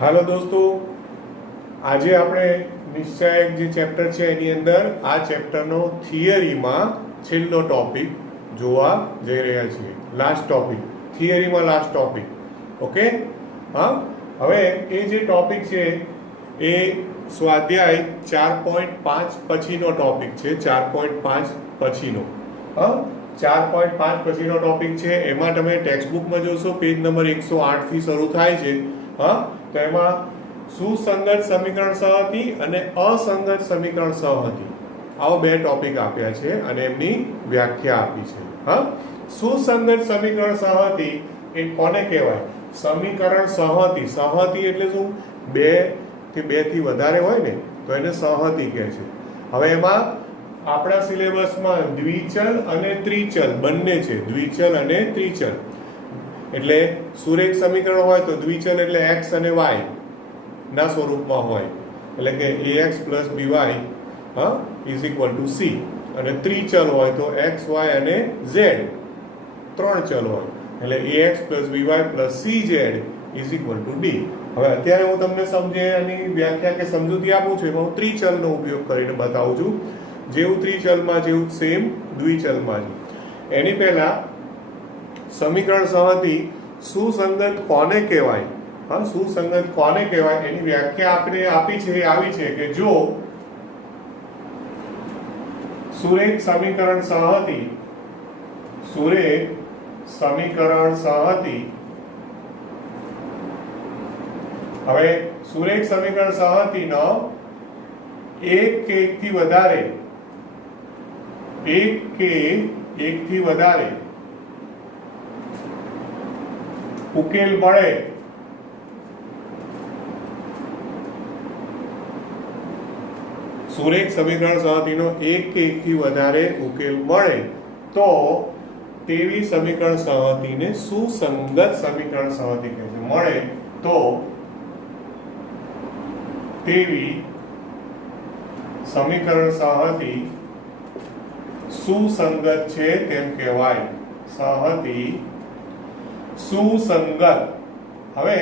હાલો દોસ્તો, આજે આપણે નિશ્ચયક જે ચેપ્ટર છે એની અંદર આ ચેપ્ટરનો થિયરીમાં છેલ્લો ટોપિક જોવા જઈ રહ્યા છીએ. લાસ્ટ ટોપિક, થિયરીમાં લાસ્ટ ટોપિક. ઓકે, હા. હવે એ જે ટોપિક છે એ સ્વાધ્યાય 4.5 પછીનો ટોપિક છે. 4.5 પછીનો, હા, 4.5 પછીનો ટોપિક છે. એમાં તમે ટેક્સ્ટબુકમાં જોશો, પેજ નંબર 108 થી શરૂ થાય છે. હા, તો એમાં સુસંગત સમીકરણ સહતી અને અસંગત સમીકરણ સહતી, આવા બે ટોપિક આપ્યા છે અને એમની વ્યાખ્યા આપી છે. હા, સુસંગત સમીકરણ સહતી એ કોને કહેવાય? સમીકરણ સહતી. સહતી એટલે શું? બે કે બે થી વધારે હોય ને તો એને સહતી કહે છે. હવે એમાં આપણા સિલેબસમાં દ્વિચલ અને ત્રિચલ બંને છે. દ્વિચલ અને ત્રિચલ એટલે સુરેખ સમીકરણ હોય તો દ્વિચલ એટલે x અને y ના સ્વરૂપમાં હોય, એટલે કે ax + by c, અને ત્રિચલ હોય તો x, y અને z ત્રણ ચલ હોય, એટલે ax + by + cz = d. હવે અત્યારે હું તમને સમજેની વ્યાખ્યા કે સમજૂતી આપું છું, એમાં હું ત્રિચલનો ઉપયોગ કરીને બતાવું છું. જેવું ત્રિચલમાં જેવું સેમ દ્વિચલમાં છે. એની પહેલા સમીકરણ સહતી સુસંગત કોને કહેવાય? હા, સુસંગત કોને કહેવાય એની વ્યાખ્યા આપણે આપી છે. આવી છે કે જો સુરેખ સમીકરણ સહતી, સુરેખ સમીકરણ સહતી, હવે સુરેખ સમીકરણ સહતીનો એક કે એકથી વધારે, એક કે એકથી વધારે ઉકેલ મળે સુરેખ સમીકરણ સહતીનો એક કે એકથી વધારે ઉકેલ મળે તો તેવી સમીકરણ સહતીને સુસંગત સમીકરણ સહતી કહે છે. મળે તો તેવી સમીકરણ સહતી સુસંગત છે તેમ કહેવાય. સહતી સુસંગત. હવે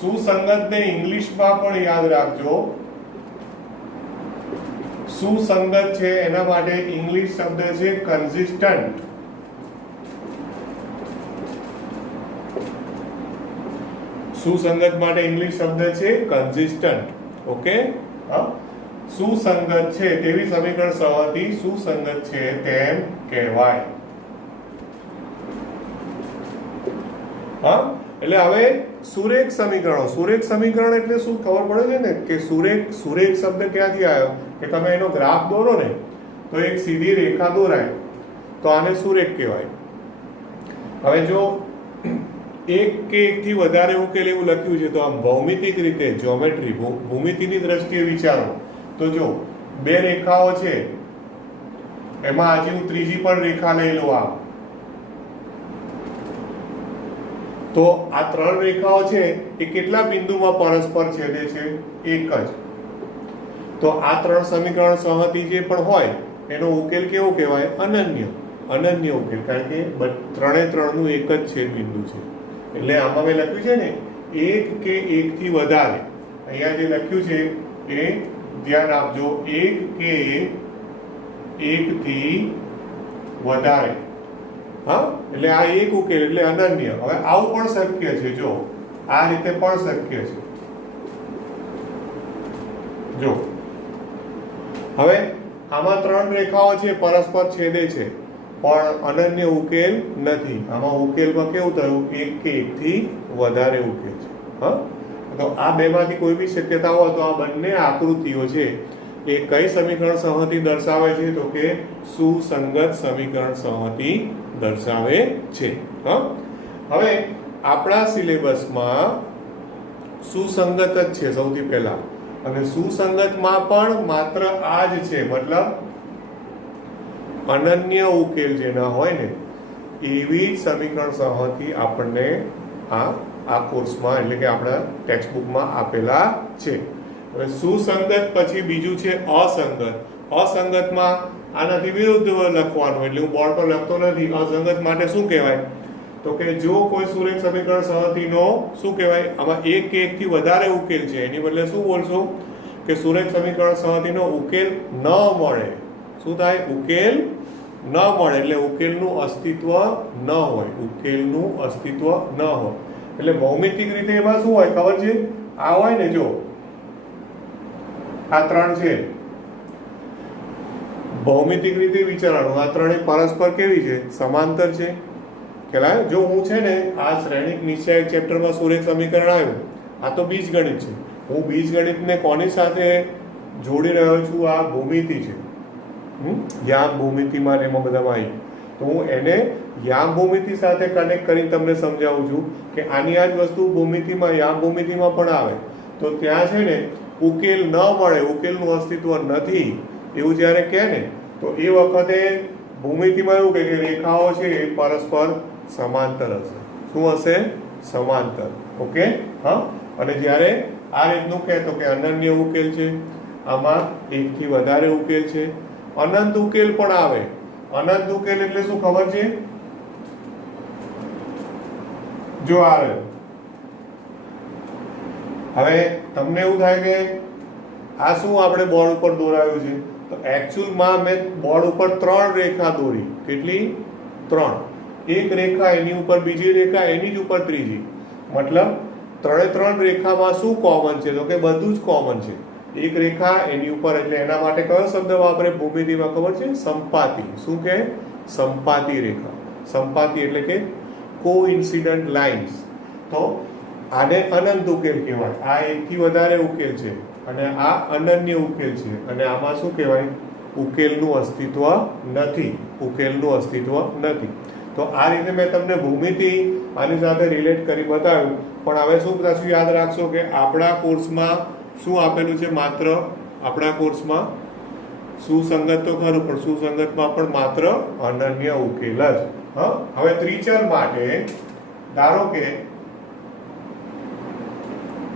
સુસંગત ને ઇંગ્લિશમાં પણ યાદ રાખજો. સુસંગત છે એના માટે ઇંગ્લિશ શબ્દ છે કન્સિસ્ટન્ટ. સુસંગત માટે ઇંગ્લિશ શબ્દ છે કન્સિસ્ટન્ટ. ઓકે, હા, સુસંગત છે તેવી સમીકરણ સહતી સુસંગત છે તેમ કહેવાય. હા, એટલે હવે સુરેખ સમીકરણો. સુરેખ સમીકરણ એટલે શું ખબર પડે છે ને કે સુરેખ શબ્દ ક્યાંથી આવ્યો? કે તમે એનો ગ્રાફ દોરો ને તો એક સીધી રેખા દોરાય તો આને સુરેખ કહેવાય. હવે જો એક કે એકથી વધારે ઉકેલ એવું લખ્યું છે તો આમ ભૌમિતિક રીતે, જ્યોમેટ્રી, ભૂમિતિની દ્રષ્ટિએ વિચારો તો જો બે રેખાઓ છે, એમાં આજે હું ત્રીજી પણ રેખા લઈ લઉં આમ, તો આ ત્રણ રેખાઓ છે એ કેટલા બિંદુમાં પરસ્પર છેદે છે? એક જ. તો આ ત્રણ સમીકરણ સહતી જે પણ હોય એનો ઉકેલ કેવો કહેવાય? અનન્ય. અનન્ય ઉકેલ, કારણ કે ત્રણે ત્રણનું એક જ છેદ બિંદુ છે. એટલે આમાં મેં લખ્યું છે ને એક કે એકથી વધારે, અહીંયા જે લખ્યું છે એ ધ્યાન આપજો. એક કે એકથી વધારે, હા, એટલે આ એક ઉકેલ એટલે અનન્ય. હવે આવું પણ શક્ય છે, જો આ રીતે પણ શક્ય છે. જો હવે આમાં ત્રણ રેખાઓ છે, પરસ્પર છેદે છે, પણ અનન્ય ઉકેલ નથી. આમાં ઉકેલમાં કેવું થયું? એક કે એકથી વધારે ઉકેલ છે. હા, તો આ બેમાંથી કોઈ બી શક્યતા હોય તો આ બંને આકૃતિઓ છે એ કઈ સમીકરણ સહતી દર્શાવે છે? તો કે સુસંગત સમીકરણ સહતી દર્શાવે છે. હા, હવે આપણા સિલેબસમાં સુસંગત જ છે સૌથી પહેલા, અને સુસંગતમાં પણ માત્ર આ જ છે, મતલબ અનન્ય ઉકેલ જે ના હોય ને એવી જ સમીકરણ સહતી આપણને આ કોર્સમાં એટલે કે આપણા ટેક્સ્ટબુકમાં આપેલા છે. હવે સુસંગત પછી બીજું છે અસંગત. અસંગતમાં આનાથી વિરુદ્ધ લખવાનું, એટલે હું બોર્ડ પર લખતો નથી. અસંગત માટે શું કહેવાય? તો કે જો કોઈ સુરેખ સમીકરણ સહગુણિતનો શું કહેવાય, આમાં એક કે એકથી વધારે ઉકેલ છે એની બદલે શું બોલશું કે સુરેખ સમીકરણ સહગુણિતનો ઉકેલ ન મળે. શું થાય? ઉકેલ ન મળે એટલે ઉકેલનું અસ્તિત્વ ન હોય, ઉકેલનું અસ્તિત્વ ન હોય. એટલે ભૌમિતિક રીતે એમાં શું હોય ખબર છે? આ હોય ને, જો આ ત્રણ છે, ભૌમિતિક રીતે વિચારવાનું, આ ત્રણેય પરસ્પર કેવી છે? સમાંતર છે. ખ્યાલ? જો હું છે ને આ શ્રેણિક નિશ્ચયક ચેપ્ટરમાં સુરેખ સમીકરણ આવ્યું, આ તો બીજગણિત છે, હું બીજગણિતને કોની સાથે જોડી રહ્યો છું? આ ભૂમિતિ છે, યામ ભૂમિતિમાં એમાં બધામાં આવી, તો હું એને યામ ભૂમિતિ સાથે કનેક્ટ કરીને તમને સમજાવું છું કે આની આ જ વસ્તુ ભૂમિતિમાં યામ ભૂમિતિમાં પણ આવે. તો ત્યાં છે ને ઉકેલ ન મળે, ઉકેલનું અસ્તિત્વ નથી એવું જ્યારે કહે ને, તો એ વખતે ભૂમિતિમાં એવું કહે કે રેખાઓ છે એ પરસ્પર સમાંતર હશે. શું હશે? સમાંતર. ઓકે, હા. અને જ્યારે આ રીતનું કહેતો કે અનન્ય ઉકેલ છે, આમાં એકથી વધારે ઉકેલ છે, અનંત ઉકેલ પણ આવે. અનંત ઉકેલ એટલે શું ખબર છે? જો આ રહ્યો, હવે તમને એવું થાય કે આ શું આપણે બોર્ડ ઉપર દોરાયું છે, તો એકચ્યુઅલમાં મેં બોર્ડ ઉપર ત્રણ રેખા દોરી. કેટલી? ત્રણ. એક રેખા, એની ઉપર બીજી રેખા, એની જ ઉપર ત્રીજી. મતલબ ત્રણ રેખામાં શું કોમન છે? તો કે બધું જ કોમન છે. એક રેખા, એની ઉપર, એટલે એના માટે કયો શબ્દ વાપરે ભૂમિતિમાં ખબર છે? સંપાતી. શું કે? સંપાતી રેખા. સંપાતી એટલે કે કોઇન્સિડન્ટ લાઇન્સ. તો આને અનંત ઉકેલ કહેવાય. આ એકથી વધારે ઉકેલ છે અને આ અનન્ય ઉકેલ છે, અને આમાં શું કહેવાય? ઉકેલનું અસ્તિત્વ નથી. ઉકેલનું અસ્તિત્વ નથી. તો આ રીતે મેં તમને ભૂમિતિ આની સાથે રિલેટ કરી બતાવ્યું. પણ હવે શું પાછું યાદ રાખશો કે આપણા કોર્સમાં શું આપેલું છે? માત્ર આપણા કોર્સમાં સુસંગત તો ખરું, પણ સુસંગતમાં પણ માત્ર અનન્ય ઉકેલ જ. હા, હવે ત્રિચલ માટે ધારો કે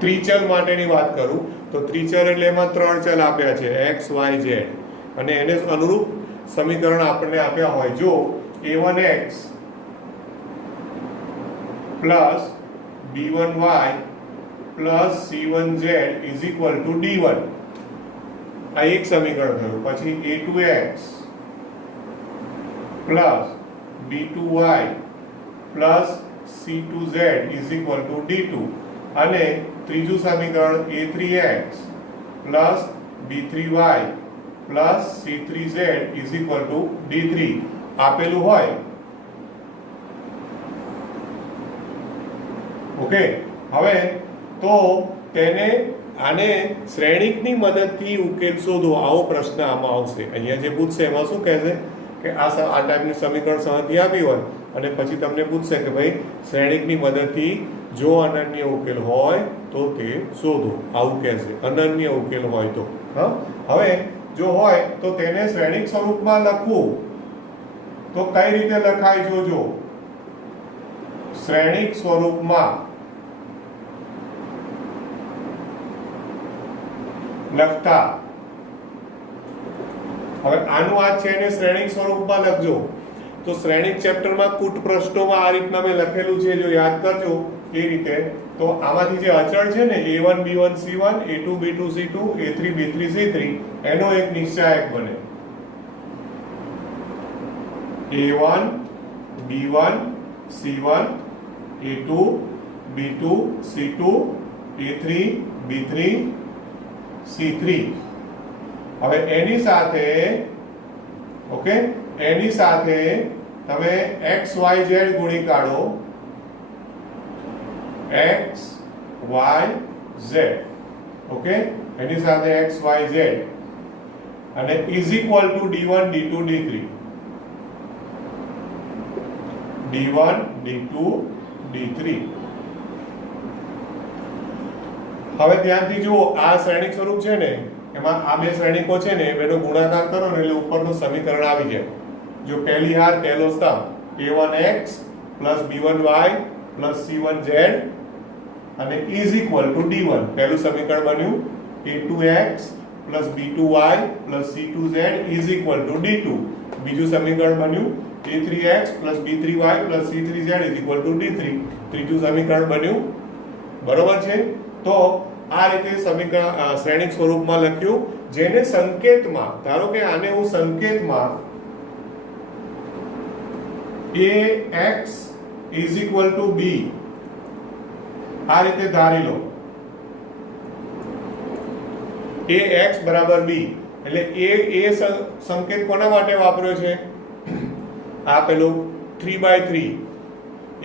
ત્રિચલ માટેની વાત કરું તો ત્રિચલ એટલે એમાં ત્રણ ચલ આપ્યા છે, x, y, z, અને એને અનુરૂપ સમીકરણ આપણને આપ્યા હોય. જો a1x plus b1y plus c1z is equal to d1, આ એક સમીકરણ થયું. પછી a2x plus b2y plus c2z is equal to d2, અને ત્રીજું સમીકરણ a3x plus b3y plus c3z is equal to d3 આપેલું હોય. ઓકે, હવે તો તેને આને શ્રેણિકની મદદથી ઉકેલ શોધો, આવો પ્રશ્ન આમાં આવશે. અહીંયા જે પૂછશે એમાં શું કહેશે કે આ ટાઈપની સમીકરણ સંહતિ આપી હોય અને પછી તમને પૂછશે કે ભાઈ શ્રેણિકની મદદથી જો અનન્ય ઉકેલ હોય તો તે શોધો, આવું કહેશે. અનન્ય ઉકેલ હોય તો. હા, હવે જો હોય તો તેને શ્રેણિક સ્વરૂપમાં લખવું તો કઈ રીતે લખાય જોજો. શ્રેણિક સ્વરૂપમાં લખતા, હવે આનું આ છે એને શ્રેણિક સ્વરૂપમાં લખજો. તો શ્રેણિક ચેપ્ટરમાં કુટ પ્રશ્નોમાં આ રીતના મેં લખેલું છે, જો યાદ કરજો એ રીતે. તો આમાંથી જે અચળ છે ને a1 b1 c1, a2 b2 c2, a3 b3 c3, એનો એક નિશ્ચાયક બને. a1 b1 c1, a2 b2 c2, a3 b3 c3. હવે એની સાથે, ઓકે, એની સાથે તમે x y z ગુણી કાઢો. x y z, ઓકે, એની સાથે x y z, અને is equal to d1 d2 d3, d1 d2 d3. હવે ધ્યાનથી જુઓ, આ શ્રેણિક સ્વરૂપ છે ને, એમાં આ બે શ્રેણિકો છે ને એનો ગુણાકાર કરો ને એટલે ઉપરનું સમીકરણ આવી જાય. જો પહેલી હાર પહેલો સ્તંભ a1x plus b1y plus c1z અને ઇઝ ઇક્વલ ટુ d1, પહેલું સમીકરણ બન્યું. a2x plus b2y plus c2z is equal to d2, બીજું સમીકરણ બન્યું. a3x plus b3y plus c3z is equal to d3. ત્રીજું સમીકરણ બન્યું. બરોબર છે? તો આ રીતે સમીકરણ શ્રેણિક સ્વરૂપમાં લખ્યું, જેને સંકેતમાં, ધારો કે આને હું સંકેતમાં ax is equal to b આ રીતે ધારી લો. ax બરાબર b એટલે એ સંકેત કોના માટે વાપર્યો છે? આ પેલું 3/3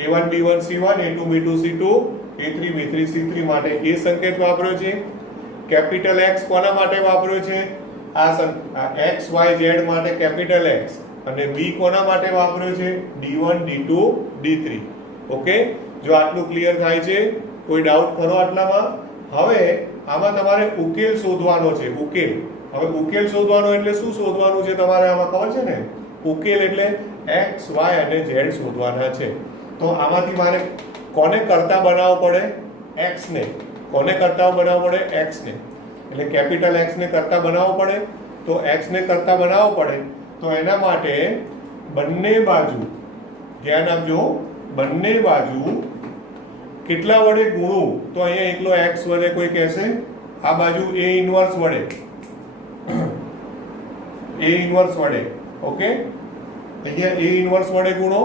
a1 b1 c1 a2 b2 c2 a3 b3 c3 માટે એ સંકેત વાપર્યો છે. કેપિટલ x કોના માટે વાપર્યો છે? આ x y z માટે કેપિટલ x, અને b કોના માટે વાપર્યો છે? d1 d2 d3. ઓકે, જો આટલું ક્લિયર થાય છે, કોઈ ડાઉટ ખરો આટલામાં? હવે આમાં તમારે ઉકેલ શોધવાનો છે. ઉકેલ, હવે ઉકેલ શોધવાનો એટલે શું શોધવાનું છે તમારે આમાં ખબર છે ને? ઉકેલ એટલે x y અને z શોધવાના છે. તો આમાંથી મારે કોને કરતા બનાવવો પડે? x ને. કોને કરતા બનાવવો પડે? x ને. એટલે કેપિટલ x ને કરતા બનાવવો પડે. તો x ને કરતા બનાવવો પડે તો એના માટે બંને બાજુ, ધ્યાન આપજો, બંને બાજુ કેટલા વડે ગુણું? તો અહીંયા એકલો x વડે કોઈ કહેશે, આ બાજુ a ઇન્વર્સ વડે, a ઇન્વર્સ વડે. ઓકે, અહીંયા a ઇન્વર્સ વડે ગુણો,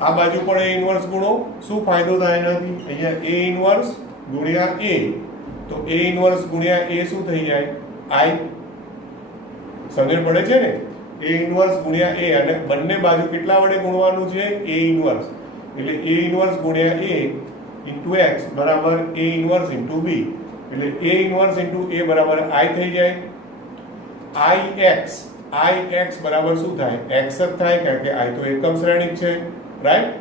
આ બાજુ પણ a ઇન્વર્સ ગુણો. શું ફાયદો થાય એનાથી? અહીંયા a ઇન્વર્સ ગુણ્યા a, તો a ઇન્વર્સ ગુણ્યા a શું થઈ જાય? I. સમજણ પડે છે ને? a ઇન્વર્સ ગુણ્યા a, અને બંને બાજુ કેટલા વડે ગુણવાનું છે? a inverse. એટલે a ઇન્વર્સ ગુણ્યા a ઇન્ટુ x બરાબર a ઇન્વર્સ ઇન્ટુ b. એટલે a ઇન્વર્સ ઇન્ટુ a બરાબર I થઈ જાય. ix બરાબર શું થાય? x જ થાય, કારણ કે I તો એકમ શ્રેણિક છે, રાઈટ?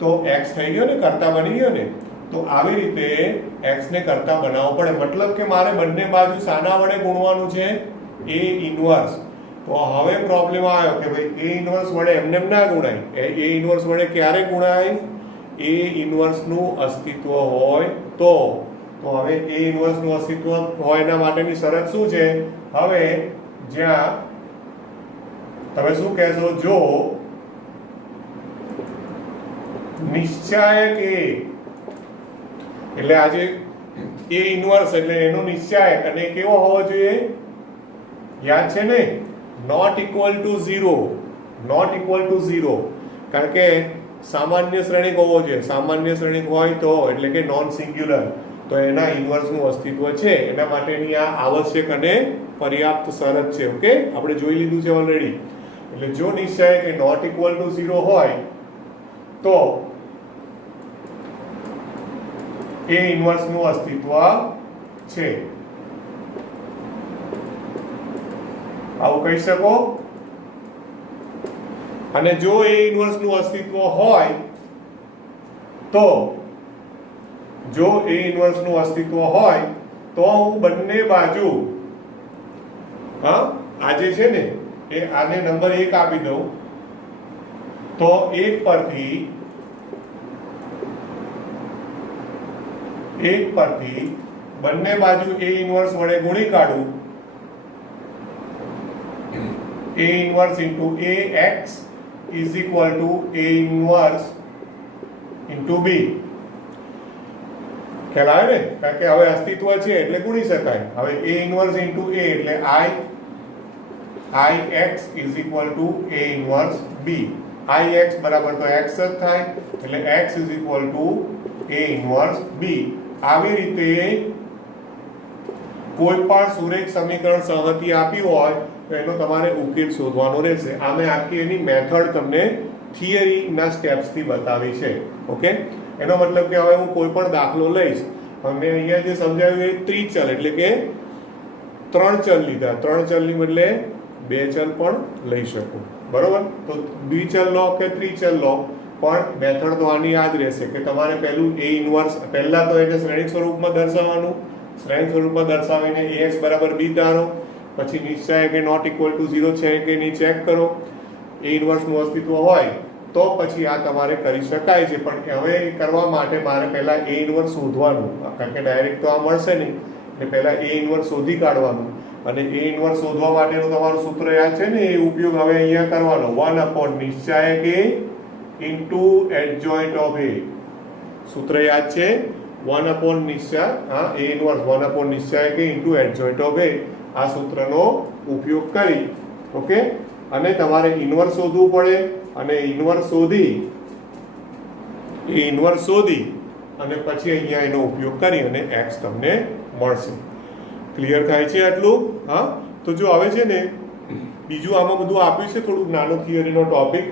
તો x થઈ ગયો ને, કરતા બની ગયો ને. તો આવી રીતે x ને કરતા બનાવવો પડે. મતલબ કે મારે બંને બાજુ શાના વડે ગુણવાનું છે? a inverse. તો હવે પ્રોબ્લેમ આવ્યો કે ભાઈ a ઇન્વર્સ વડે એમને ના ગુણાય. a ઇન્વર્સ વડે ક્યારે ગુણાય? a ઇન્વર્સ નું અસ્તિત્વ હોય તો. તો હવે a ઇન્વર્સ નું અસ્તિત્વ હોય એના માટેની શરત શું છે? હવે જ્યાં તમે શું કહેશો? જો નિશ્ચાયક a, એટલે આજે a ઇન્વર્સ એટલે એનો નિશ્ચાયક, અને કેવો હોવો જોઈએ? યાદ છે ને? Not equal to 0. Not equal to 0, કારણ કે સામાન્ય શ્રેણિક હોવો જોઈએ. સામાન્ય શ્રેણિક હોય તો, એટલે કે નોન સિંગ્યુલર, તો એના ઇન્વર્સનું અસ્તિત્વ છે. એના માટેની આ આવશ્યક અને પર્યાપ્ત શરત છે. ઓકે, આપણે જોઈ લીધું છે ઓલરેડી. એટલે જો નિશ્ચય કે નોટ ઇક્વલ ટુ 0 હોય તો a ઇન્વર્સનું અસ્તિત્વ છે. આવું કહી શકો. અને જો a ઇન્વર્સનું અસ્તિત્વ હોય તો, જો a ઇન્વર્સનું અસ્તિત્વ હોય તો હું બંને બાજુ, હા, આજે છે ને એ આને નંબર 1 આપી દઉં તો 1 પરથી બંને બાજુ a ઇન્વર્સ વડે ગુણી કાઢું. a inverse into ax is equal to a inverse into b. ખ્યાલ આવે ને? કારણ કે હવે અસ્તિત્વ છે એટલે ગુણી શકાય. હવે a ઇન્વર્સ ઇન્ટુ a એટલે ix is equal to a inverse b. ix બરાબર તો x જ થાય, એટલે x is equal to a inverse b. આવી રીતે કોઈ પણ સુરેખ સમીકરણ સંહતિ આપી હોય તો એનો તમારે ઉકેલ શોધવાનો રહેશે. આ મેં આખી એની મેથડ તમને થિયરીના સ્ટેપ્સથી બતાવી છે. ઓકે, એનો મતલબ કે હવે હું કોઈ પણ દાખલો લઈશ. મેં અહીંયા જે સમજાવ્યું એ ત્રિચલ એટલે કે 3 ચલ લીધા. 3 ચલની બદલે 2 ચલ પણ લઈ શકું. બરોબર? તો દ્વિચલ લો કે ત્રિચલ લો, પણ મેથડ તો આની યાદ રહેશે કે તમારે પહેલું a ઇન્વર્સ, પહેલા તો એને શ્રેણિક સ્વરૂપમાં દર્શાવવાનું. શ્રેણિક સ્વરૂપમાં દર્શાવીને ax બરાબર b ધારો. પછી નિશ્ચય કે નોટ ઇક્વલ ટુ 0 છે કે નહીં ચેક કરો. a ઇન્વર્સનું અસ્તિત્વ હોય તો પછી આ તમારે કરી શકાય છે. પણ હવે એ કરવા માટે મારે પહેલા a ઇન્વર્સ શોધવાનું, કારણ કે ડાયરેક્ટ તો આ મળશે નહીં. એટલે પહેલા a ઇન્વર્સ શોધી કાઢવાનું. અને એ ઇન્વર્સ શોધવા માટેનું તમારું સૂત્ર યાદ છે ને, એ ઉપયોગ હવે અહીંયા કરવાનો. 1 નિશ્ચાયક A into adjoint of A. સૂત્ર યાદ છે? 1 નિશ્ચાયક A inverse 1 નિશ્ચાયક A into adjoint of A. આ સૂત્રનો ઉપયોગ કરી, ઓકે, અને તમારે ઇન્વર્સ શોધવું પડે, અને ઇન્વર્સ શોધી અને પછી અહીંયા એનો ઉપયોગ કરી અને x તમને મળશે. ક્લિયર થાય છે આટલું? હા, તો જો આવે છે ને, બીજું આમાં બધું આપ્યું છે થોડુંક નાનો થિયરીનો ટોપિક,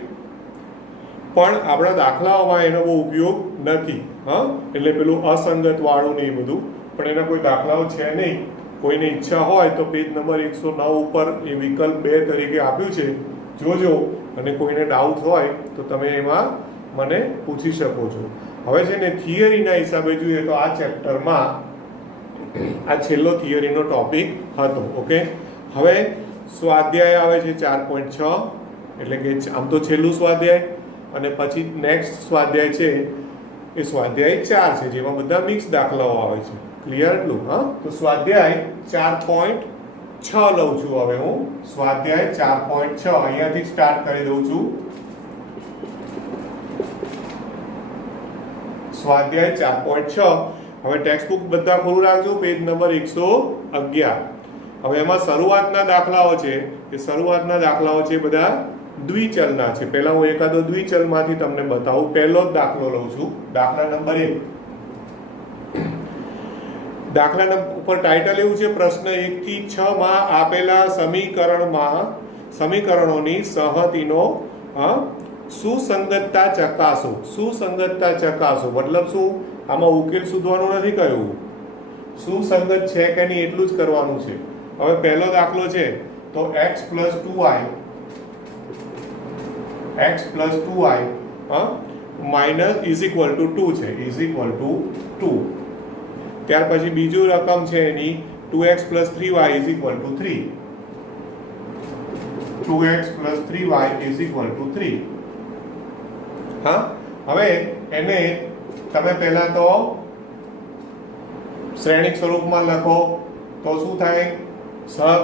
પણ આપણા દાખલાઓમાં એનો બહુ ઉપયોગ નથી. હા, એટલે પેલું અસંગત વાળું ને એ બધું, પણ એના કોઈ દાખલાઓ છે નહીં. કોઈને ઈચ્છા હોય તો પેજ નંબર 109 ઉપર એ વિકલ્પ 2 તરીકે આપ્યું છે, જોજો, અને કોઈને ડાઉટ હોય તો તમે એમાં મને પૂછી શકો છો. હવે છે ને થિયરીના હિસાબે જોઈએ તો આ ચેપ્ટરમાં આ છેલ્લો થિયરીનો ટોપિક હતો, ઓકે. હવે સ્વાધ્યાય આવે છે 4.6, એટલે કે આમ તો છેલ્લું સ્વાધ્યાય, અને પછી નેક્સ્ટ સ્વાધ્યાય છે એ સ્વાધ્યાય 4 છે, જેમાં બધા મિક્સ દાખલાઓ આવે છે. ક્લિયર એટલું? હા, તો સ્વાધ્યાય 4.6 લઉં છું હવે હું. સ્વાધ્યાય 4.6 અહીંયાથી સ્ટાર્ટ કરી દઉં છું. સ્વાધ્યાય 4.6. હવે ટેક્સ્ટ બુક બધા ખોલું રાખજો, પેજ નંબર 111. હવે એમાં શરૂઆતના દાખલાઓ છે, એ શરૂઆતના દાખલાઓ છે બધા દ્વિચલના છે. પહેલા હું એકાદો દ્વિચલમાંથી તમને બતાવું. પહેલો જ દાખલો લઉં છું, દાખલા નંબર 1. દાખલા ઉપર ટાઇટલ એવું છે, પ્રશ્ન 1 થી 6 માં આપેલા સમીકરણોની સહતિનો સુસંગતતા ચકાસો. સુસંગતતા ચકાસો મતલબ શું? આમાં ઉકેલ શોધવાનું નથી કહ્યું, સુસંગત છે કે નહીં એટલું જ કરવાનું છે. હવે પહેલો દાખલો છે તો x + 2y minus is equal to 2 છે, ઇઝ ઇક્વલ ટુ 2. ત્યાર પછી બીજું રકમ છે એની 2x + 3y is equal to 3. 2x + 3y is equal to 3. હા, હવે એને તમે પહેલા તો શ્રેણિક સ્વરૂપમાં લખો તો શું થાય?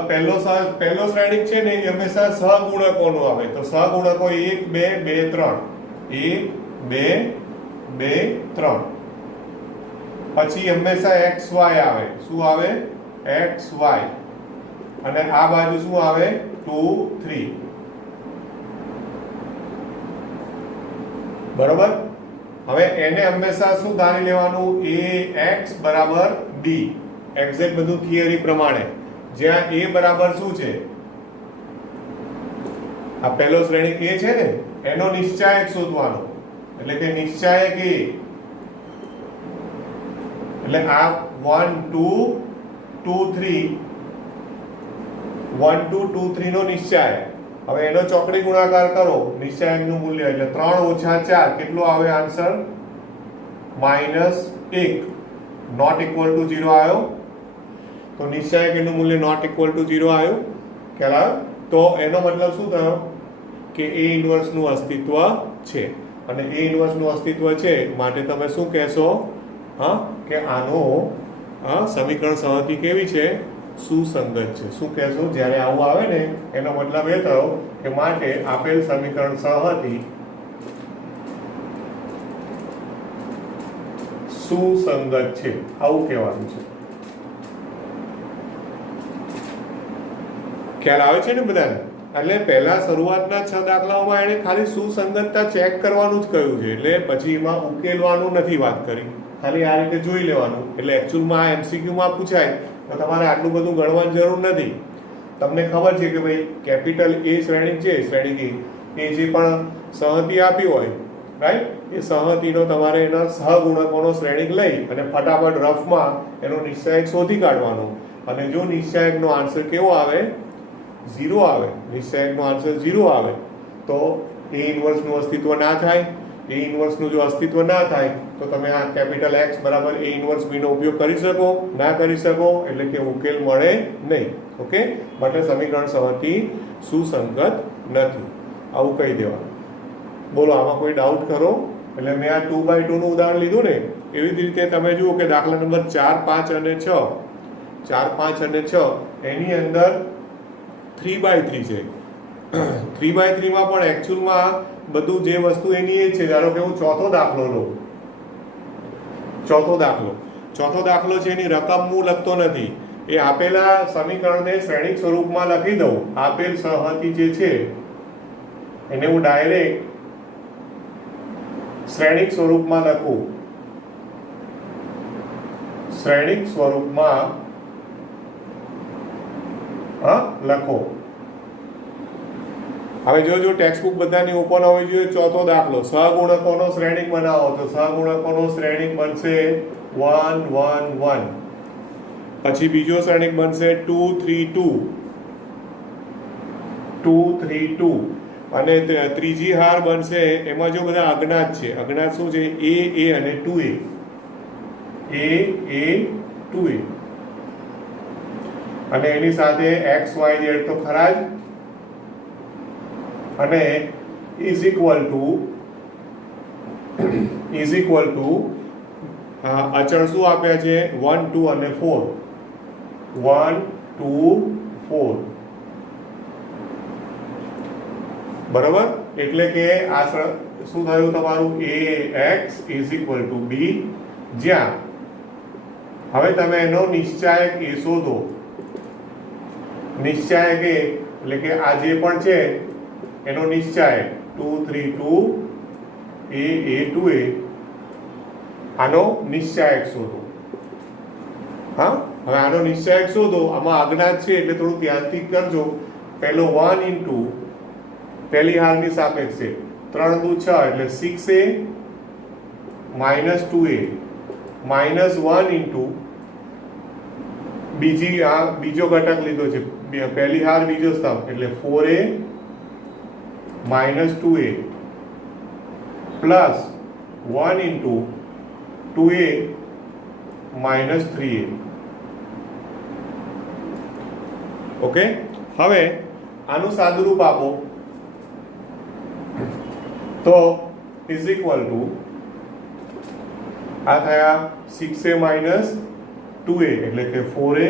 પહેલો શ્રેણિક છે ને એ હંમેશા સહગુણકોનું આવે. તો સહગુણકો 1 2 2 3, 1 2 2 3. પછી હંમેશા xy આવે. શું આવે? xy. અને આ બાજુ શું આવે? 2 3. બરોબર? હવે એને હંમેશા શું ધારી લેવાનું? ax બરાબર b. એક્ઝેક્ટ બધું થિયરી પ્રમાણે. જ્યાં a બરાબર શું છે? આ પહેલો શ્રેણિક a છે ને, એનો નિશ્ચાયક શોધવાનો. એટલે કે નિશ્ચાયક a એટલે આ 1 2 2 3 1 2 2 3 નો નિશ્ચાયક. હવે એનો ચોકડી ગુણાકાર કરો, નિશ્ચાયકનું મૂલ્ય એટલે 3 - 4 કેટલો આવે આન્સર? -1. નોટ ઇક્વલ ટુ 0 આવ્યો. તો નિશ્ચાયક એનું મૂલ્ય નોટ ઇક્વલ ટુ 0 આવ્યું. ખ્યાલ? તો એનો મતલબ શું થયો? કે A ઇન્વર્સનું અસ્તિત્વ છે. અને A ઇન્વર્સનું અસ્તિત્વ છે માટે તમે શું કહેશો? હા, કે આનો સમીકરણ સહતિ કેવી છે? સુસંગત છે. શું કહેશો? જ્યારે આવું આવે ને એનો મતલબ એ થયો કે માટે આપેલ સમીકરણ સહતિ સુસંગત છે, આવું કહેવાનું છે. ખ્યાલ આવે છે ને બધાને? એટલે પહેલા શરૂઆતના 6 દાખલાઓમાં એને ખાલી સુસંગતતા ચેક કરવાનું જ કહ્યું છે, એટલે પછી એમાં ઉકેલવાનું નથી વાત કરી, ખાલી આ રીતે જોઈ લેવાનું. એટલે એકચ્યુઅલમાં આ MCQ પૂછાય તો તમારે આટલું બધું ગણવાની જરૂર નથી. તમને ખબર છે કે ભાઈ કેપિટલ A શ્રેણિક છે, શ્રેણિક એ જે પણ સહતિ આપી હોય, રાઈટ, એ સહતિનો તમારે એના સહગુણકોનો શ્રેણિક લઈ અને ફટાફટ રફમાં એનો નિશ્ચાયક શોધી કાઢવાનો. અને જો નિશ્ચાયકનો આન્સર કેવો આવે? 0 આવે. નિશ્ચાયકનો આન્સર 0 આવે તો A ઇન્વર્સનું અસ્તિત્વ ના થાય. A ઇન્વર્સનું જો અસ્તિત્વ ના થાય તો તમે આ કેપિટલ X બરાબર A ઇન્વર્સ B નો ઉપયોગ કરી શકો? ના કરી શકો, એટલે કે ઉકેલ મળે નહીં. ઓકે, માટે સમીકરણ સહતિ સુસંગત નથી, આવું કહી દેવાનું. બોલો, આમાં કોઈ ડાઉટ કરો? એટલે મેં આ 2/2 નું ઉદાહરણ લીધું ને, એવી જ રીતે તમે જુઓ કે દાખલા નંબર 4 5 અને 6 4, 5 અને 6 એની અંદર 3/3 છે. 3/3 માં પણ એકચ્યુઅલમાં બધું જે વસ્તુ એની એ જ છે. ધારો કે હું ચોથો દાખલો લઉં. ચોથો દાખલો છે એની રકમ હું લખતો નથી. એ આપેલા સમીકરણને શ્રેણિક સ્વરૂપમાં લખી દઉં. આપેલ સહતી જે છે એને હું ડાયરેક્ટ શ્રેણિક સ્વરૂપમાં લખું. શ્રેણિક સ્વરૂપમાં લખો. હવે જો ટેક્સ્ટ બુક બધાની ઓપન હોવી જોઈએ. ચોથો દાખલો, સહગુણકોનો શ્રેણિક બનાવો. તો સહગુણકોનો શ્રેણિક બનશે 1 1 1. પછી બીજો શ્રેણિક બનશે 2 3 2 2 3 2. અને ત્રીજી હાર બનશે, એમાં જો બધા અજ્ઞાત છે. અજ્ઞાત શું છે? a અને 2a. a 2a. અને એની સાથે x y z તો ખરા જ. અને ઇઝ ઇક્વલ ટુ અચળ શું આપ્યા છે? 1 2 અને 4. 1 2 4. બરાબર. એટલે કે આ શું થયું તમારું? ax is equal to b. જ્યાં હવે તમે એનો નિશ્ચાયક a શોધો. નિશ્ચાયક a એટલે કે આ જે પણ છે એનો નિશ્ચાયક 2 3 2 a 2a. આનો નિશ્ચાયક શોધો. હા, હવે આનો નિશ્ચાયક શોધો. આમાં અજ્ઞાત છે એટલે થોડું ધ્યાનથી કરજો. પહેલો 1 ઇન્ટુ પહેલી હારની સાપેક્ષે 3 દુ 6 એટલે 6a minus 2a minus 1 into બીજો ઘટક લીધો છે. પહેલી હાર બીજો સ્તંભ એટલે 4a minus 2a plus 1 into 2a minus 3a. Okay. હવે આનું સાદુરૂપ આપો તો ઇઝ ઇક્વલ ટુ આ થયા 6a માઇનસ 2a એટલે કે 4a.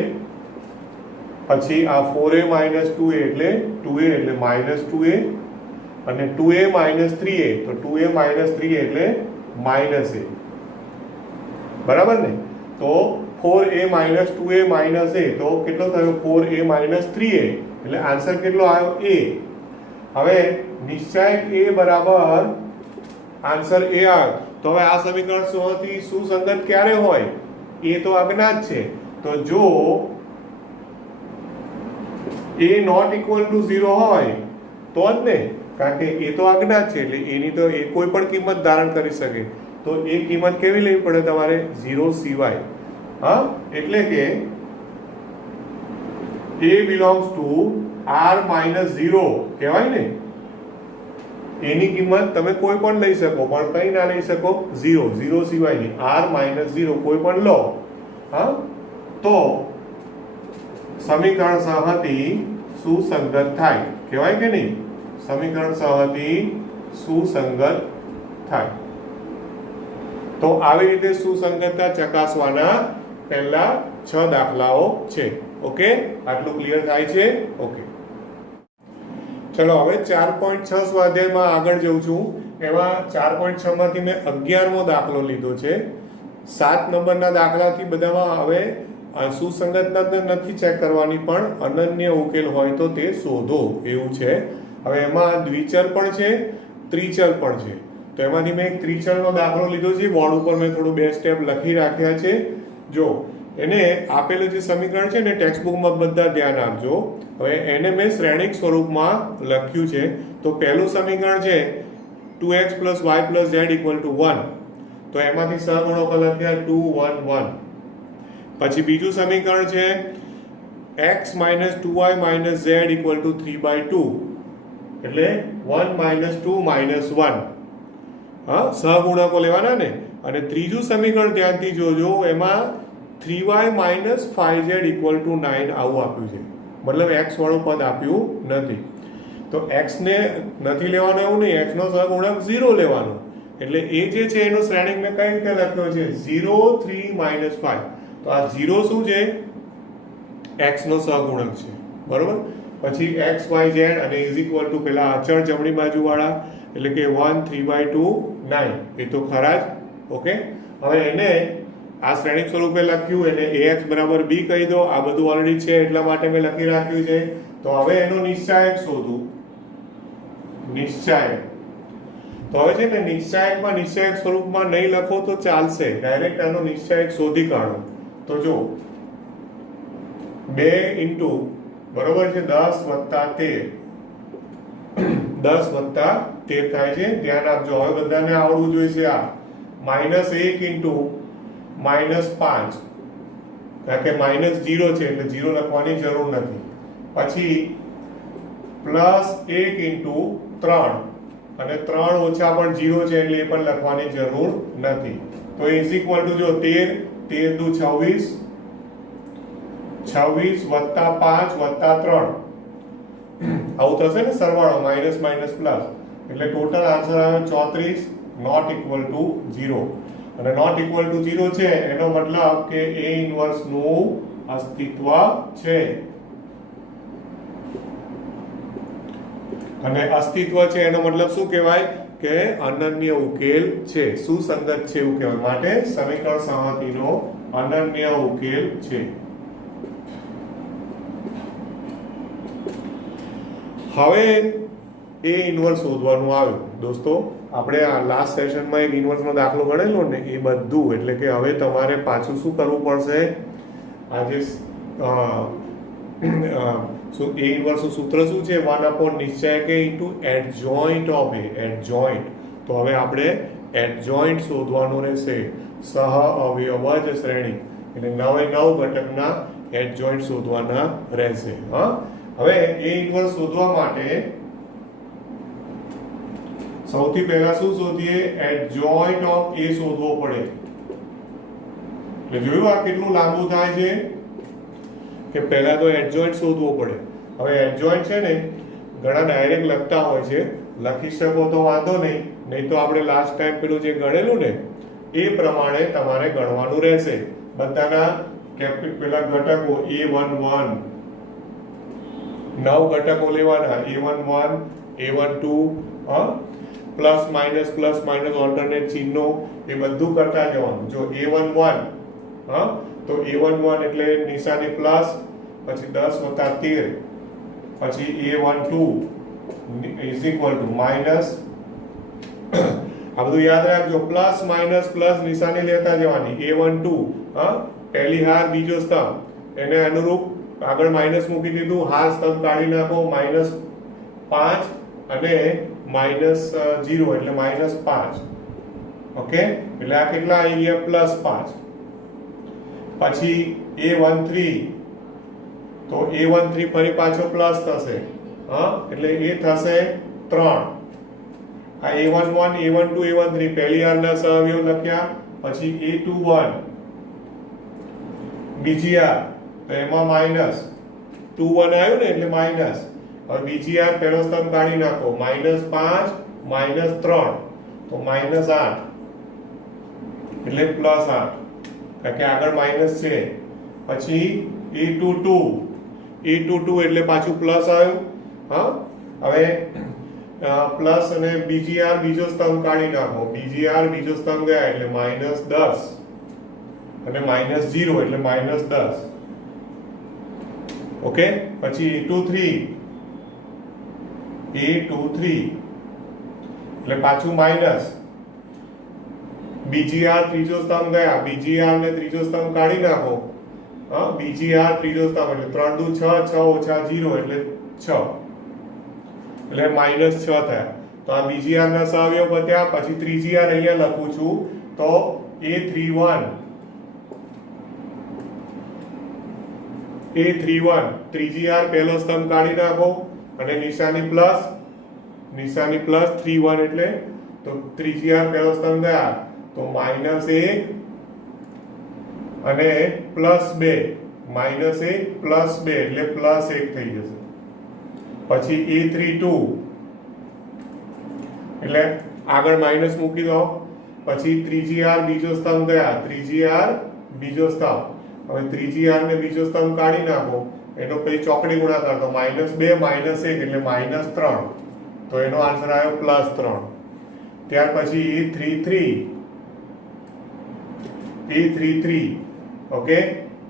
પછી આ 4a માઇનસ 2a એટલે 2a એટલે માઇનસ 2a. અને 2a માઇનસ 3a તો 2a માઇનસ 3a એટલે માઇનસ a. બરાબર ને? તો 4a minus 2a minus a તો કેટલો થયો? 4a માઇનસ 3a એટલે આન્સર કેટલો આવ્યો? a. હવે નિશ્ચાયક a બરાબર આન્સર a આવ્યો. તો હવે આ સમીકરણ થી સુસંગત ક્યારે હોય? a તો અજ્ઞાત છે. તો જો a નોટ ઇક્વલ ટુ 0 હોય તો જ ને, કારણ કે એ તો અજ્ઞાત છે એટલે એની તો એ કોઈ પણ કિંમત ધારણ કરી શકે. તો એ કિંમત કેવી લેવી પડે તમારે? 0 સિવાય. હા, એટલે કે a belongs to r minus 0 કહેવાય ને. એની કિંમત તમે કોઈ પણ લઈ શકો, પણ કઈ ના લઈ શકો? 0 સિવાયની. r માઇનસ 0 કોઈ પણ લો. હા, તો સમીકરણ સહતી સુસંગત થાય. કહેવાય કે નહીં? સમીકરણ સહતી સુસંગત થાય. તો આવી રીતે સુસંગતતા ચકાસવાના પહેલા 6 દાખલાઓ છે. ઓકે, આટલું ક્લિયર થાય છે? ઓકે, ચલો હવે 4.6 સ્વાધ્યાયમાં આગળ જઉં છું. એમાં 4.6 માંથી મેં 11મો દાખલો લીધો છે. 7 નંબરના દાખલાથી બધામાં હવે સુસંગતતા નથી ચેક કરવાની, પણ અનન્ય ઉકેલ હોય તો તે શોધો એવું છે. હવે એમાં દ્વિચલ પણ છે, ત્રિચલ પણ છે. તો એમાંથી મેં એક ત્રિચલનો દાખલો લીધો છે. બોર્ડ ઉપર મેં થોડું 2 સ્ટેપ લખી રાખ્યા છે. જો એને આપેલું જે સમીકરણ છે ને ટેક્સ્ટ બુકમાં બધા ધ્યાન આપજો. હવે એને મેં શ્રેણિક સ્વરૂપમાં લખ્યું છે. તો પહેલું સમીકરણ છે 2x + y + z = 1. તો એમાંથી સહગુણકો લખ્યા 2 1 1. પછી બીજું સમીકરણ છે x - 2y - z = 3/2. એટલે 1 - 2 - 1. હા, સહગુણકો લેવાના ને. અને ત્રીજું સમીકરણ ધ્યાનથી જોજો. એમાં 3y - 5z = 9 આવું આપ્યું છે. મતલબ x વાળું પદ આપ્યું નથી. તો x ને નથી લેવાનો એવું નહીં. x નો સહગુણક 0 લેવાનો. એટલે એ જે છે એનો શ્રેણિક મેં કઈ રીતે લખ્યો છે? 0 3 - 5. તો આ 0 શું છે? x નો સહગુણક છે, બરોબર. પછી x y z અને ઇઝ ઇક્વલ ટુ પેલા અચળ જમણી બાજુ વાળા એટલે કે 1 3/2 9, એ તો ખરા જ. ઓકે, હવે એને આ શ્રેણિક સ્વરૂપે લખ્યું, એને ax બરાબર b કહી દો. આ બધું ઓલરેડી છે એટલા માટે મેં લખી રાખ્યું છે. તો હવે એનો નિશ્ચાયક શોધું. નિશ્ચાયક તો હવે છે ને નિશ્ચાયકમાં નિશ્ચાયક સ્વરૂપમાં નહીં લખો તો ચાલશે, ડાયરેક્ટ આનો નિશ્ચાયક શોધી કાઢો. તો જો 2 ઇન્ટુ બરોબર છે 10 વત્તા 13, 10 વત્તા 13 થાય છે. ધ્યાન આપજો, હવે બધાને આવડવું જોઈએ. આ -1 ઇન્ટુ -5, કારણ કે -0 છે એટલે 0 લખવાની જરૂર નથી. પછી +1 ઇન્ટુ 3, અને 3 ઓછા પણ 0 છે એટલે એ પણ લખવાની જરૂર નથી. તો ઇઝ ઇક્વલ ટુ જો 13 13 દુ 26, 26 વત્તા 5 વત્તા 3, આવું થશે ને સરવાળો માઇનસ માઇનસ પ્લસ, એટલે ટોટલ આન્સર આવે 34, નોટ ઇક્વલ ટુ 0. અને નોટ ઇક્વલ ટુ 0 છે એનો મતલબ કે A ઇન્વર્સ નું અસ્તિત્વ છે. અને અસ્તિત્વ છે એનો મતલબ શું કહેવાય કે અનન્ય ઉકેલ છે, સુસંગત છે એવું કહેવાય. માટે સમીકરણ સંહતિનો અનન્ય ઉકેલ છે. હવે એ ઇન્વર્સ શોધવાનું આવ્યું દોસ્તો. આપણે આ લાસ્ટ સેશનમાં એક ઇન્વર્સનો દાખલો ગણેલો ને એ બધું, એટલે કે હવે તમારે પાછું શું કરવું પડશે. આજે એ ઇન્વર્સનું સૂત્ર શું છે? 1 નિશ્ચાયક into adjoint of A, adjoint. તો હવે આપણે એડજોઇન્ટ શોધવાનું રહેશે. સહ અવયવજ શ્રેણી એટલે 9 ઘટકના એડજોઇન્ટ શોધવાના રહેશે. હા, હવે એ ઇન્વર્સ શોધવા માટે સૌથી પહેલા શું શોધીએ? એડજોઇન્ટ ઓફ એ શોધવો પડે. એટલે જોયું આ કેટલું લાંબુ થાય છે કે પહેલા તો એડજોઇન્ટ શોધવો પડે. હવે એડજોઇન્ટ છે ને ઘણા ડાયરેક્ટ લખતા હોય છે, લખી શકો તો વાંધો નહીં, નહીં તો આપણે લાસ્ટ ટાઈમ પેલું જે ગણેલું ને એ પ્રમાણે તમારે ગણવાનું રહેશે. બધાના પેલા ઘટકો A11 9 ઘટકો લેવાના, A11 A12 plus minus alternate ચિહ્નો એ બધું કરતા જવાનું. જો A11 તો A11 એટલે નિશાની પ્લસ, પછી 10 વત્તા 13, પછી A12 is equal to minus. આ બધું યાદ રાખજો, પ્લસ પ્લસ નિશાની લેતા જવાની. A12 પહેલી હાર બીજો સ્તંભ, એને અનુરૂપ આગળ માઇનસ મૂકી દીધું, હાર સ્તંભ કાઢી નાખો, -5 અને -0 એટલે -5. ઓકે, એટલે આ કેટલા આવી ગયા? +5. પછી A13 તો A13 ફરી પાછો પ્લસ થશે, એટલે એ થશે 3. આ A11 A12 A13 પહેલી હારના સહઅવયવ લખ્યા. પછી A21 બીજી હાર તો એમાં -21 આવ્યું ને એટલે માઇનસ. હવે બીજી હાર પહેલો સ્તંભ કાઢી નાખો, -5 -3 તો -8 એટલે +8, કારણ કે આગળ માઇનસ છે. પછી A22 એટલે પાછું પ્લસ આવ્યું. હવે પ્લસ અને બીજી હાર બીજો સ્તંભ કાઢી નાખો, બીજી હાર બીજો સ્તંભ ગયા એટલે -10 અને -0 એટલે -10. ઓકે, પછી A23 એટલે પાછું માઇનસ, બીજી હાર ત્રીજો સ્તંભ ગયા, બીજી હાર ને ત્રીજો સ્તંભ કાઢી નાખો, બીજી હાર ત્રીજો સ્તંભ એટલે 3 દુ 6, 6 ઓછા 0 એટલે 6, એટલે -6 થયા. તો આ બીજી હારના સહઅવયવ બત્યા. પછી ત્રીજી હાર અહીંયા લખું છું તો A31 ત્રીજી હાર પહેલો સ્તંભ કાઢી નાખો અને નિશાની પ્લસ 31 એટલે તો ત્રીજી હાર પહેલો સ્તંભ ગયા તો -1 અને +2, -1 +2 એટલે +1 થઈ જશે. પછી A32 એટલે આગળ માઇનસ મૂકી દો. પછી ત્રીજી હાર બીજો સ્તંભ ગયા, ત્રીજી હાર બીજો સ્તંભ હવે ત્રીજી હાર ને બીજો સ્તંભ કાઢી નાખો, એનો પછી ચોકડી ગુણાકાર, તો -2 -1 એટલે -3, તો એનો આન્સર આવ્યો +3. ત્યાર પછી E33, ઓકે,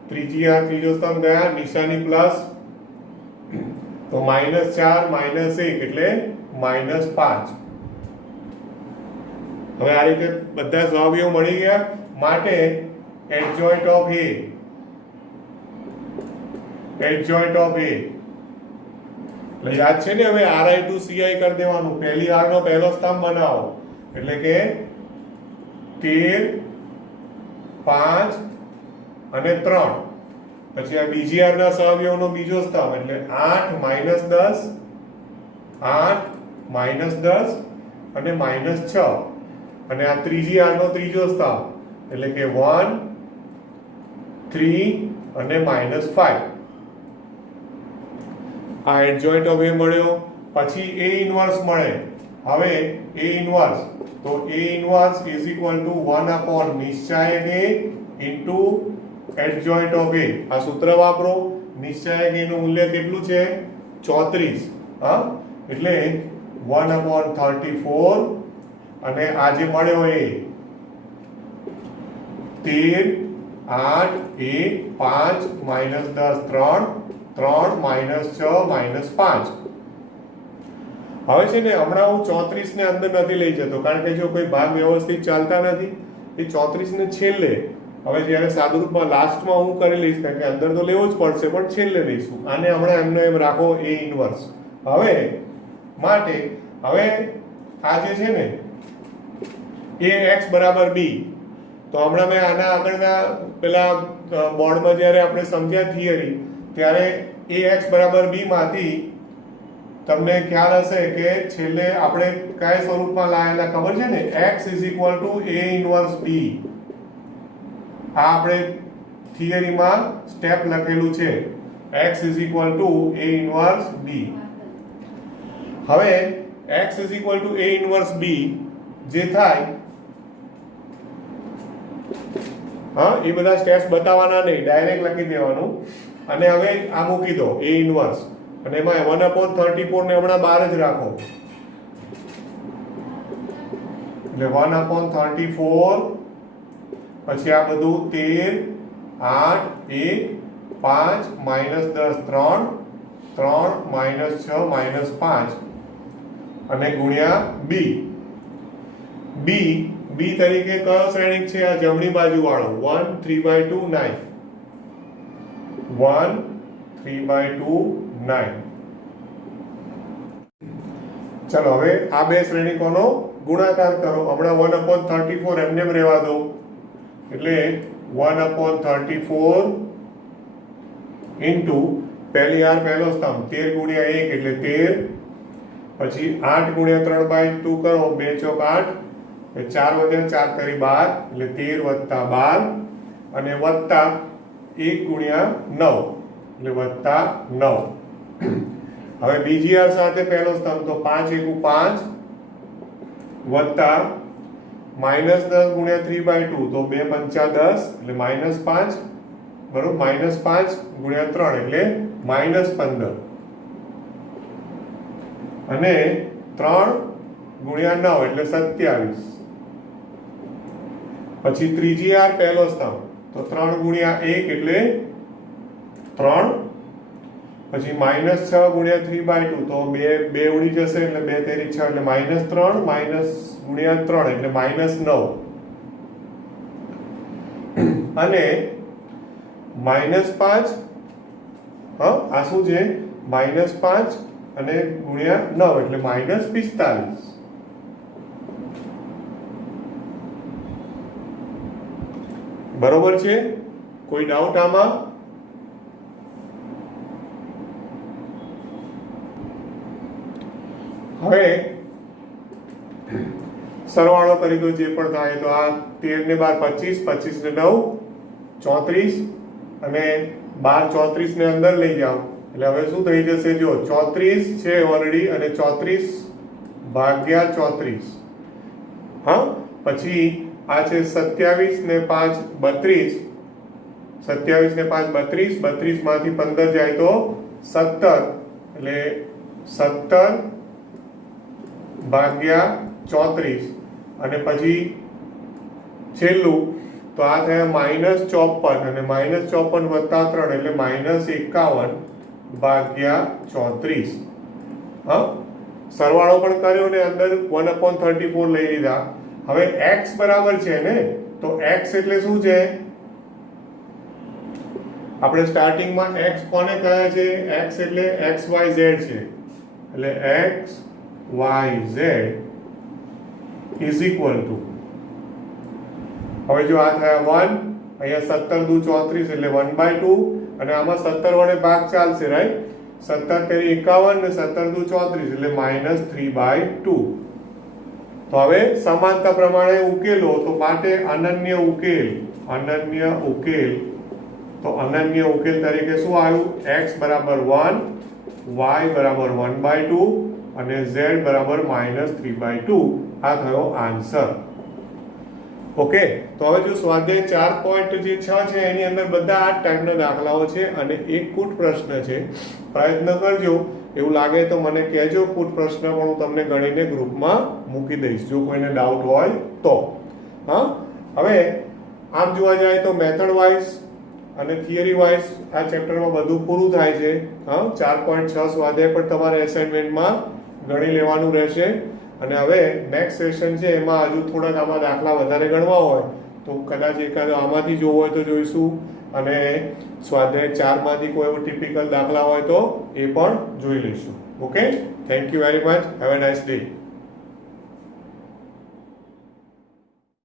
ત્રીજી હાર ત્રીજો સ્તંભ ગયા, નિશાની પ્લસ, તો -4 -1 એટલે -5. હવે આ રીતે બધા જવાબીઓ મળી ગયા. માટે adjoint of A, adjoint of A એટલે યાદ છે ને, હવે RI to CI કરી દેવાનું. પહેલી હાર નો પહેલો સ્તંભ બનાવો એટલે કે 13, 5 અને 3. પછી આ બીજી હારના સહઅવયવનો બીજો સ્તંભ એટલે 8 -10, 8 -10 અને -6. અને આ ત્રીજી હારનો ત્રીજો સ્તંભ એટલે કે 1, 3 અને -5. આ એડજોઇન્ટ ઓફ A મળ્યો. પછી A ઇન્વર્સ મળે. હવે A ઇન્વર્સ, તો A inverse is equal to 1 નિશ્ચાયક A into adjoint of A. આ સૂત્ર વાપરો. નિશ્ચાયક A નું મૂલ્ય કેટલું છે? 34. હા, એટલે 1/34 અને આ જે મળ્યો એ 13, 8, 1, 5 -10 3, 3 -6 -5. હવે છે ને, હમણાં હું 34 ને અંદર નથી લઈ જતો, કારણ કે જો કોઈ ભાગ વ્યવસ્થિત ચાલતા નથી. એ 34 ને છેલ્લે, હવે જ્યારે સાદુરૂપમાં લાસ્ટમાં હું કરી લઈશ, કારણ કે અંદર તો લેવો જ પડશે, પણ છેલ્લે લઈશું. આને હમણાં એમનો એમ રાખો A ઇન્વર્સ. હવે માટે હવે આ જે છે ને AX = B, તો હમણાં મેં આના આગળના પેલા બોર્ડમાં જ્યારે આપણે સમજ્યા થિયરી, ત્યારે AX = B માંથી તમને ખ્યાલ હશે કે છેલ્લે આપણે કયા સ્વરૂપમાં લાયેલા ખબર છે ને? X = A inverse B. આ આપણે થિયરીમાં સ્ટેપ લખેલું છે, X = A ઇન્વર્સ B. હવે X = A ઇન્વર્સ B જે થાય, હા, એ બધા સ્ટેપ્સ બતાવવાના નહીં, ડાયરેક્ટ લખી દેવાનું. અને હવે આ મૂકી દો A ઇન્વર્સ, અને એમાં 1/34 ને હમણાં બહાર જ રાખો. એટલે 1/34, પછી આ બધું 13, 8, 1, 5 -10 3, 3 -6 -5 અને ગુણ્યા B. B તરીકે કયો શ્રેણિક છે? આ જમણી બાજુ વાળો 1 3/2 9, 1 3/2 9. ચલો હવે આ બે શ્રેણિકોનો ગુણાકાર કરો. હમણાં 1/34 એમને એમ રહેવા દો, એટલે 1/34 ઇન્ટુ પહેલી હાર પહેલો સ્તંભ 13 × 1 એટલે 13, પછી 8 × 3/2 કરો, 2 ચોક 8, 4 વધ્યા 4 કરી 12 એટલે 13 + 12 અને વત્તા 1 × 9 એટલે +9. હવે બીજી હાર સાથે પહેલો સ્તંભ, તો 5 × 1 5 વત્તા -10 × 3/2, તો 2 × 5 = 10 એટલે -5, બરોબર, -5 × 3 એટલે -15 અને 3 × 9 એટલે 27. પછી ત્રીજી હાર પહેલો સ્તંભ, તો 3 × 1 એટલે 3, પછી -6 × 3/2, તો 2 ઉડી જશે એટલે 2 તેરી 6 એટલે -3, -3 એટલે -9 અને -5, હા, આ શું છે? -5 અને ગુણ્યા 9 એટલે -45. બરોબર છે? કોઈ ડાઉટ આમાં? હવે સરવાળો કરી દો જે પણ થાય. તો આ 13 ને 12 25, 25 ને 9 34 અને 12 34 ને અંદર લઈ જાઓ એટલે હવે શું થઈ જશે? જો 34 છે ઓલરેડી, અને 34 / 34. હા, પછી આ છે 27 ને 5 32 27 ને 5 32, 32 માંથી 15 જાય તો 17, એટલે 17 ભાગ્યા 34, અને પછી છેલ્લું તો આ થયા -54, અને -54 વત્તા 3 એટલે -51 ભાગ્યા 34. હા, સરવાળો પણ કર્યો ને અંદર 1/34 લઈ લીધા. હવે x બરાબર છે ને, તો x એટલે શું છે? આપણે સ્ટાર્ટિંગમાં x કોને કહે છે? x એટલે xyz છે, એટલે xyz ઇઝ ઇક્વલ ટુ, હવે જો આ થયા 1, અહીંયા 17 દુ 34 એટલે 1/2, અને આમાં 17 વડે ભાગ ચાલશે, રાઈટ? 17 તેરી 51 ને 17 દુ 34 એટલે -3/2. તો હવે સમાનતા પ્રમાણે ઉકેલો, તો માટે અનન્ય ઉકેલ, તો અનન્ય ઉકેલ તરીકે શું આવ્યું? x બરાબર 1, y બરાબર 1/2 અને z બરાબર -3/2. આ થયો આન્સર. ઓકે, તો હવે જો સ્વાધ્યાય 4.6 છે એની અંદર બધા આ ટાઈપના દાખલાઓ છે અને એક કૂટ પ્રશ્ન છે. પ્રયત્ન કરજો, એવું લાગે તો મને કહેજો કૂટ પ્રશ્ન, પણ હું તમને ગણીને ગ્રુપમાં મૂકી દઈશ જો કોઈને ડાઉટ હોય તો. હા, હવે આમ જોવા જાય તો મેથડ વાઇઝ અને થિયરી વાઇઝ આ ચેપ્ટરમાં બધું પૂરું થાય છે. હા, 4.6 સ્વાધ્યાય પણ તમારે એસાઇનમેન્ટમાં ગણી લેવાનું રહેશે. અને હવે નેક્સ્ટ સેશન છે એમાં હજુ થોડાક આમાં દાખલા વધારે ગણવા હોય તો કદાચ એકાદ આમાંથી જોવો હોય તો જોઈશું, અને સ્વાધ્યાય 4 માંથી કોઈ એવો ટિપિકલ દાખલા હોય તો એ પણ જોઈ લઈશું. Okay, thank you very much, have a nice day.